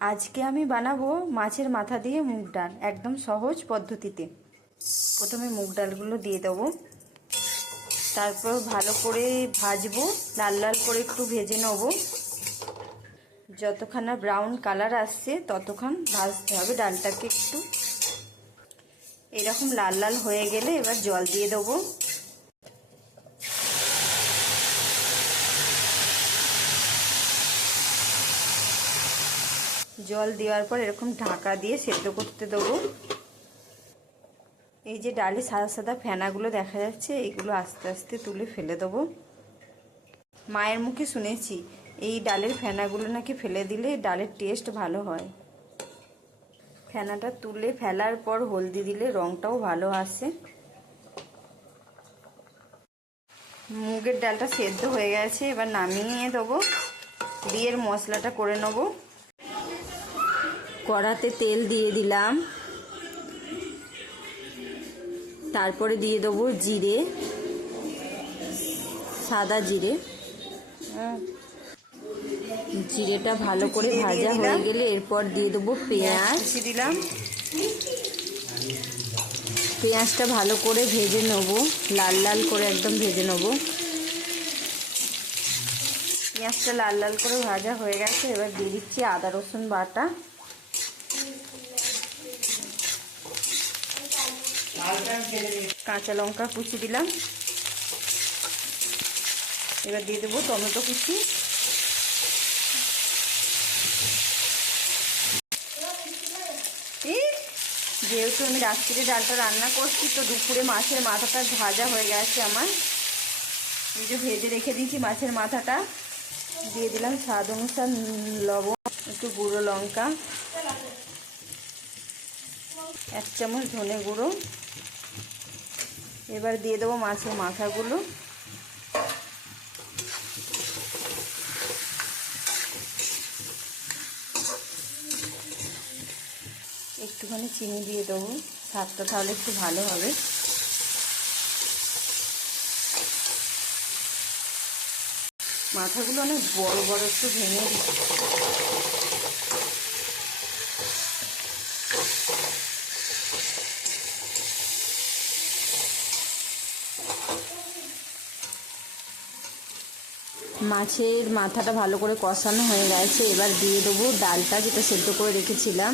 আজকে আমি বানাবো মাছের মাথা দিয়ে মুগ ডাল, একদম সহজ পদ্ধতিতে। প্রথমে মুগ ডালগুলো দিয়ে দেবো। তারপর ভালো করে ভাজবো, লাল লাল করে একটু ভেজে নেব। যতখানা ব্রাউন কালার আসছে, ততক্ষণ ভাজতে হবে ডালটাকে একটু। এরকম লাল লাল হয়ে গেলে এবার জল দিয়ে দেবো। জল দেওয়ার পর এরকম ঢাকা দিয়ে সেদ্ধ করতে দেবো। এই যে ডালে সাদা সাদা ফেনাগুলো দেখা যাচ্ছে এইগুলো আস্তে আস্তে তুলে ফেলে দেবো। মায়ের মুখে শুনেছি, এই ডালের ফেনাগুলো নাকি ফেলে দিলে ডালের টেস্ট ভালো হয়। ফেনাটা তুলে ফেলার পর হলদি দিলে রঙটাও ভালো আসে। মুগের ডালটা সেদ্ধ হয়ে গেছে, এবার নামিয়ে দেবো। বিয়ের মশলাটা করে নেব। কড়াতে তেল দিয়ে দিলাম। তারপরে দিয়ে দেবো জিরে সাদা জিরে। জিরেটা ভালো করে ভাজা হয়ে গেলে এরপর দিয়ে দেবো পেঁয়াজ। দিলাম। পেঁয়াজটা ভালো করে ভেজে নেব লাল লাল করে একদম ভেজে নেব। পেঁয়াজটা লাল লাল করে ভাজা হয়ে গেছে এবার দিয়ে দিচ্ছি আদা রসুন বাটা। কাঁচা লঙ্কা কুচি দিলাম। এবার দিয়ে দেবো টমেটো কুচি। যেহেতু আমি রাত্রিরে ডালটা রান্না করছি, তো দুপুরে মাছের মাথাটা ভাজা হয়ে গেছে আমার। এই যে ভেজে রেখে দিয়েছি মাছের মাথাটা। দিয়ে দিলাম স্বাদ অনুসার লবণ, একটু গুঁড়ো লঙ্কা। এক চামচ ধনে গুঁড়ো। এবার দিয়ে দেবো মাছের মাথাগুলো। একটুখানি চিনি দিয়ে দেবো, স্বাদটা তাহলে একটু ভালো হবে। মাথাগুলো অনেক বড় বড় একটু ভেঙে মাছের মাথাটা ভালো করে কষানো হয়ে গেছে। এবার দিয়ে দেবো ডালটা যেটা সেদ্ধ করে রেখেছিলাম।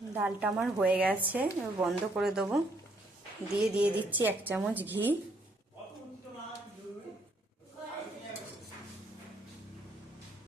ডালটা আমার হয়ে গেছে বন্ধ করে দেবো। দিয়ে দিয়ে দিচ্ছি এক চামচ ঘি।